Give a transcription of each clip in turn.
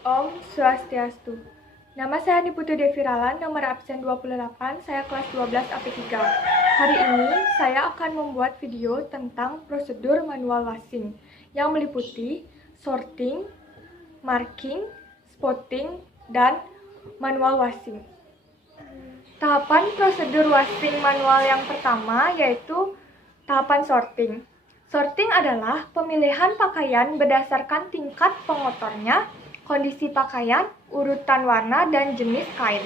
Om Swastiastu. Nama saya Niputu Devi Ralan, nomor absen 28, saya kelas 12 AP3. Hari ini saya akan membuat video tentang prosedur manual washing yang meliputi sorting, marking, spotting, dan manual washing. Tahapan prosedur washing manual yang pertama yaitu tahapan sorting. Sorting adalah pemilihan pakaian berdasarkan tingkat pengotornya, kondisi pakaian, urutan warna, dan jenis kain.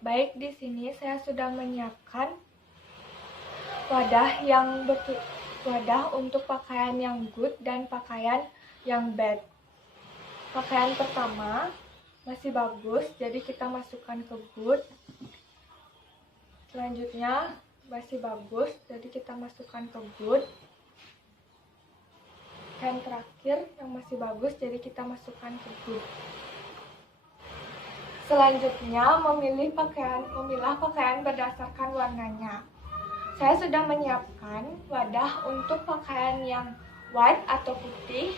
Baik, di sini saya sudah menyiapkan wadah untuk pakaian yang good dan pakaian yang bad. Pakaian pertama masih bagus, jadi kita masukkan ke good. Selanjutnya masih bagus, jadi kita masukkan ke good. Dan terakhir yang masih bagus, jadi kita masukkan ke good. Selanjutnya memilah pakaian berdasarkan warnanya. Saya sudah menyiapkan wadah untuk pakaian yang white atau putih,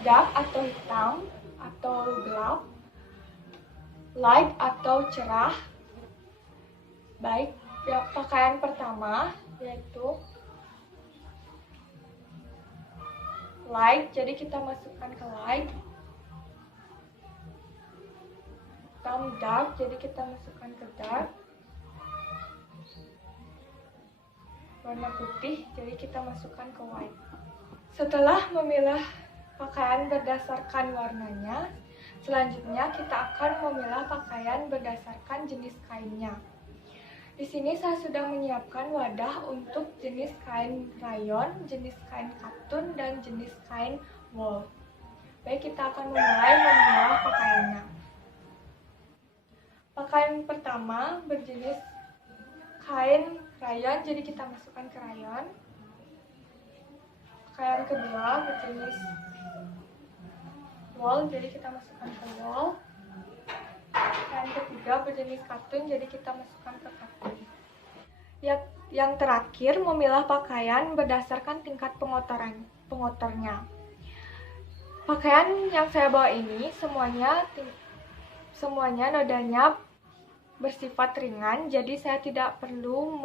dark atau hitam atau gelap, light atau cerah. Baik, pakaian pertama yaitu light, jadi kita masukkan ke light. Hitam dark, jadi kita masukkan ke dark. Warna putih, jadi kita masukkan ke white. Setelah memilah pakaian berdasarkan warnanya, selanjutnya kita akan memilah pakaian berdasarkan jenis kainnya. Di sini saya sudah menyiapkan wadah untuk jenis kain rayon, jenis kain katun, dan jenis kain wool. Baik, kita akan mulai memilah pakaiannya. Pakaian pertama berjenis kain rayon, jadi kita masukkan ke rayon. Pakaian kedua berjenis wool, jadi kita masukkan ke wool. Yang ketiga berjenis katun, jadi kita masukkan ke katun. Yang terakhir memilah pakaian berdasarkan tingkat pengotornya. Pakaian yang saya bawa ini semuanya nodanya bersifat ringan, jadi saya tidak perlu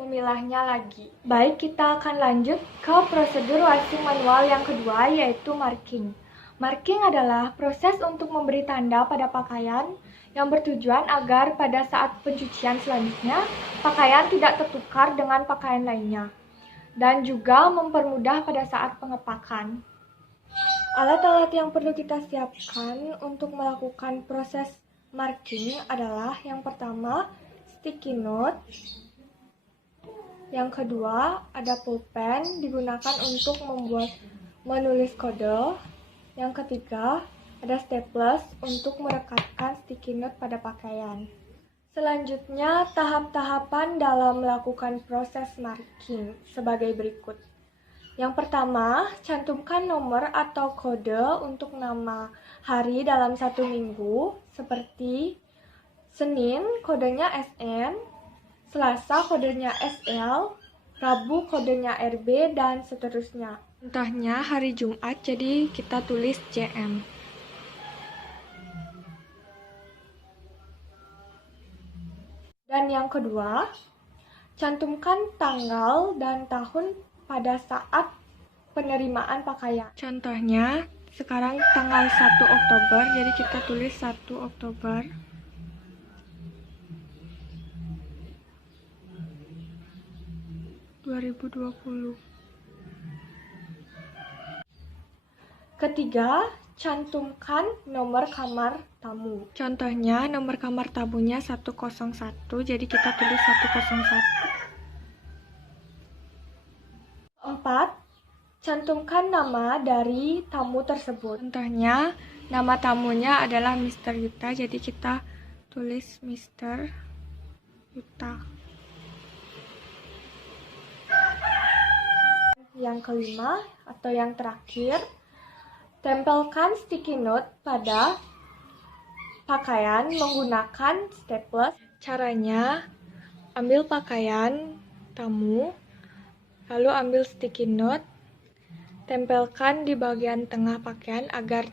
memilahnya lagi. Baik, kita akan lanjut ke prosedur washing manual yang kedua, yaitu marking. Marking adalah proses untuk memberi tanda pada pakaian yang bertujuan agar pada saat pencucian selanjutnya, pakaian tidak tertukar dengan pakaian lainnya, dan juga mempermudah pada saat pengepakan. Alat-alat yang perlu kita siapkan untuk melakukan proses marking adalah yang pertama, sticky note. Yang kedua, ada pulpen digunakan untuk menulis kode. Yang ketiga, ada staples untuk merekatkan sticky note pada pakaian. Selanjutnya, tahap-tahapan dalam melakukan proses marking sebagai berikut. Yang pertama, cantumkan nomor atau kode untuk nama hari dalam satu minggu, seperti Senin kodenya SN, Selasa kodenya SL, Rabu kodenya RB, dan seterusnya. Contohnya hari Jumat, jadi kita tulis JM. Dan yang kedua, cantumkan tanggal dan tahun pada saat penerimaan pakaian. Contohnya, sekarang tanggal 1 Oktober, jadi kita tulis 1 Oktober. Ketiga, cantumkan nomor kamar tamu. Contohnya, nomor kamar tamunya 101, jadi kita tulis 101. Keempat, cantumkan nama dari tamu tersebut. Contohnya, nama tamunya adalah Mr. Yuta, jadi kita tulis Mr. Yuta. Yang kelima atau yang terakhir, tempelkan sticky note pada pakaian menggunakan staples. Caranya, ambil pakaian tamu, lalu ambil sticky note, tempelkan di bagian tengah pakaian agar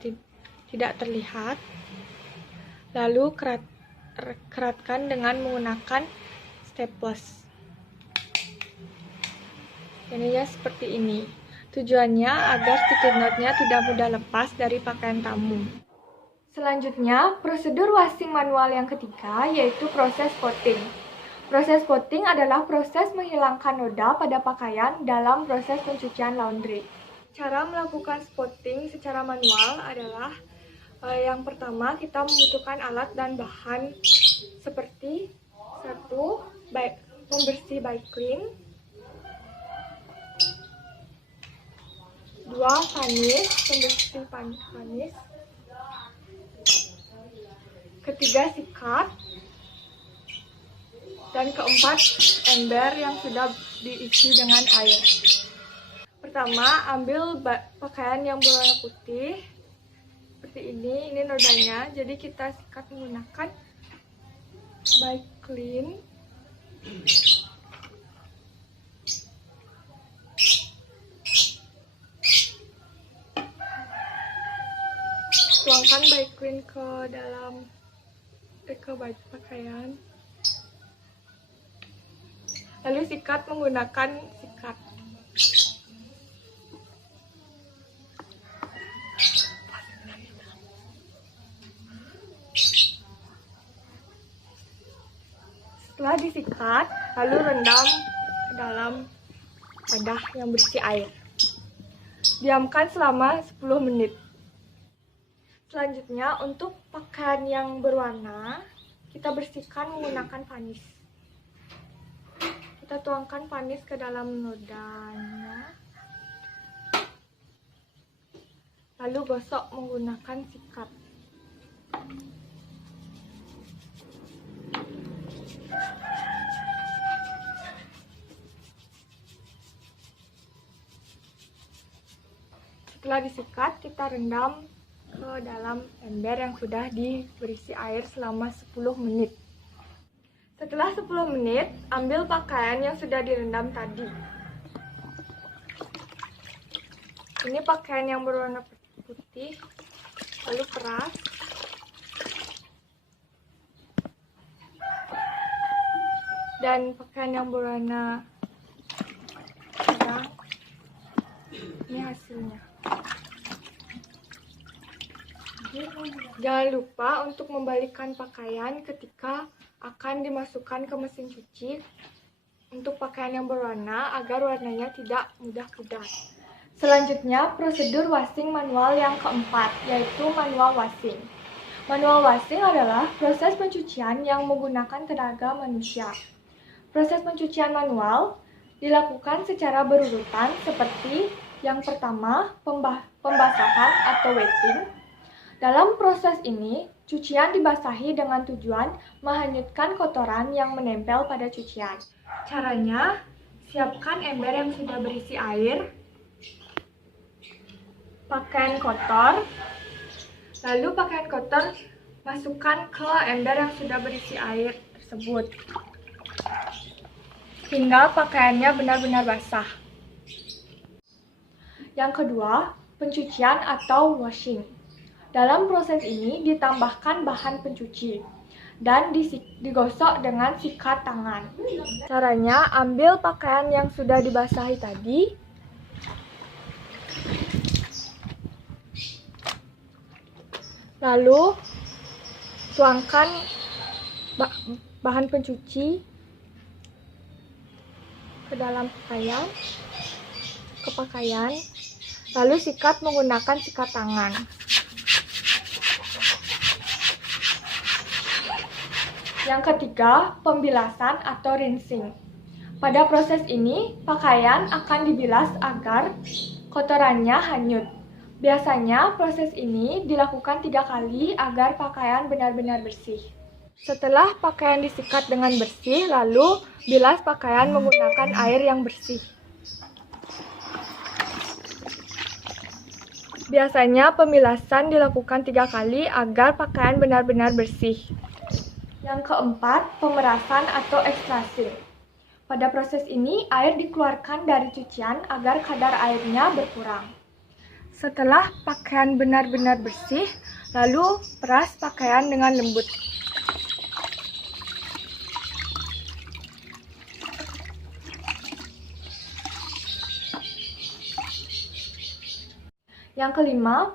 tidak terlihat. Lalu keratkan dengan menggunakan staples. Jadinya seperti ini. Tujuannya agar sticky note-nya tidak mudah lepas dari pakaian tamu. Selanjutnya, prosedur washing manual yang ketiga yaitu proses spotting. Proses spotting adalah proses menghilangkan noda pada pakaian dalam proses pencucian laundry. Cara melakukan spotting secara manual adalah yang pertama, kita membutuhkan alat dan bahan seperti 1. Pembersih by clean, 2. Vanis, pembersih vanis, 3. sikat, dan 4. ember yang sudah diisi dengan air. Pertama, ambil pakaian yang berwarna putih seperti ini nodanya, jadi kita sikat menggunakan by clean. Tuangkan by clean ke dalam baju pakaian, lalu sikat menggunakan sikat. Setelah disikat, lalu rendam ke dalam wadah yang berisi air. Diamkan selama 10 menit. Selanjutnya, untuk pakaian yang berwarna, kita bersihkan menggunakan vanis. Kita tuangkan vanis ke dalam nodanya. Lalu gosok menggunakan sikat. Setelah disikat, kita rendam ke dalam ember yang sudah berisi air selama 10 menit. Setelah 10 menit, ambil pakaian yang sudah direndam tadi. Ini pakaian yang berwarna putih, lalu peras. Dan pakaian yang berwarna merah. Ini hasilnya. Jangan lupa untuk membalikkan pakaian ketika akan dimasukkan ke mesin cuci untuk pakaian yang berwarna agar warnanya tidak mudah pudar. Selanjutnya, prosedur washing manual yang keempat, yaitu manual washing. Manual washing adalah proses pencucian yang menggunakan tenaga manusia. Proses pencucian manual dilakukan secara berurutan seperti yang pertama, pembasahan atau wetting. Dalam proses ini, cucian dibasahi dengan tujuan menghanyutkan kotoran yang menempel pada cucian. Caranya, siapkan ember yang sudah berisi air, pakaian kotor, lalu pakaian kotor masukkan ke ember yang sudah berisi air tersebut, hingga pakaiannya benar-benar basah. Yang kedua, pencucian atau washing. Dalam proses ini ditambahkan bahan pencuci dan digosok dengan sikat tangan. Caranya, ambil pakaian yang sudah dibasahi tadi, lalu tuangkan bahan pencuci ke dalam pakaian, lalu sikat menggunakan sikat tangan. Yang ketiga, pembilasan atau rinsing. Pada proses ini, pakaian akan dibilas agar kotorannya hanyut. Biasanya, proses ini dilakukan 3 kali agar pakaian benar-benar bersih. Setelah pakaian disikat dengan bersih, lalu bilas pakaian menggunakan air yang bersih. Biasanya, pembilasan dilakukan 3 kali agar pakaian benar-benar bersih. Yang keempat, pemerasan atau ekstraksi. Pada proses ini, air dikeluarkan dari cucian agar kadar airnya berkurang. Setelah pakaian benar-benar bersih, lalu peras pakaian dengan lembut. Yang kelima,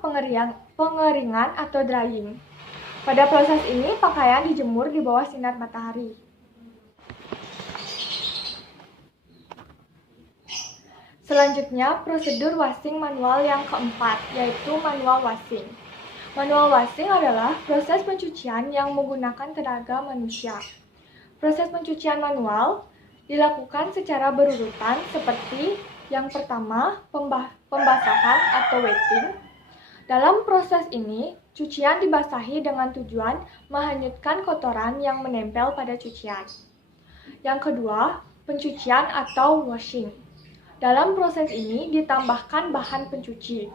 pengeringan atau drying. Pada proses ini, pakaian dijemur di bawah sinar matahari. Selanjutnya, prosedur washing manual yang keempat, yaitu manual washing. Manual washing adalah proses pencucian yang menggunakan tenaga manusia. Proses pencucian manual dilakukan secara berurutan seperti yang pertama, pembasahan atau wetting. Dalam proses ini, cucian dibasahi dengan tujuan menghanyutkan kotoran yang menempel pada cucian. Yang kedua, pencucian atau washing. Dalam proses ini ditambahkan bahan pencuci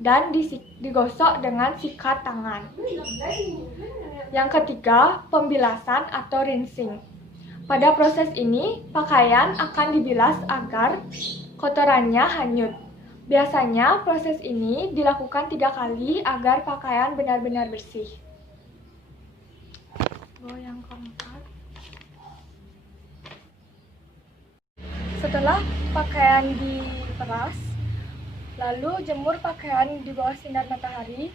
dan digosok dengan sikat tangan. Yang ketiga, pembilasan atau rinsing. Pada proses ini, pakaian akan dibilas agar kotorannya hanyut. Biasanya proses ini dilakukan 3 kali agar pakaian benar-benar bersih. Yang keempat. Setelah pakaian diperas, lalu jemur pakaian di bawah sinar matahari.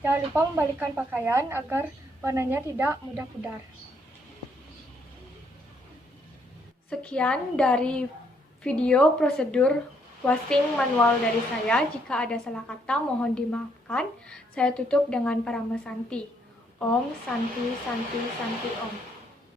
Jangan lupa membalikkan pakaian agar warnanya tidak mudah pudar. Sekian dari video prosedur washing manual dari saya. Jika ada salah kata, mohon dimaafkan. Saya tutup dengan Paramasanti. Om Santi Santi Santi Om.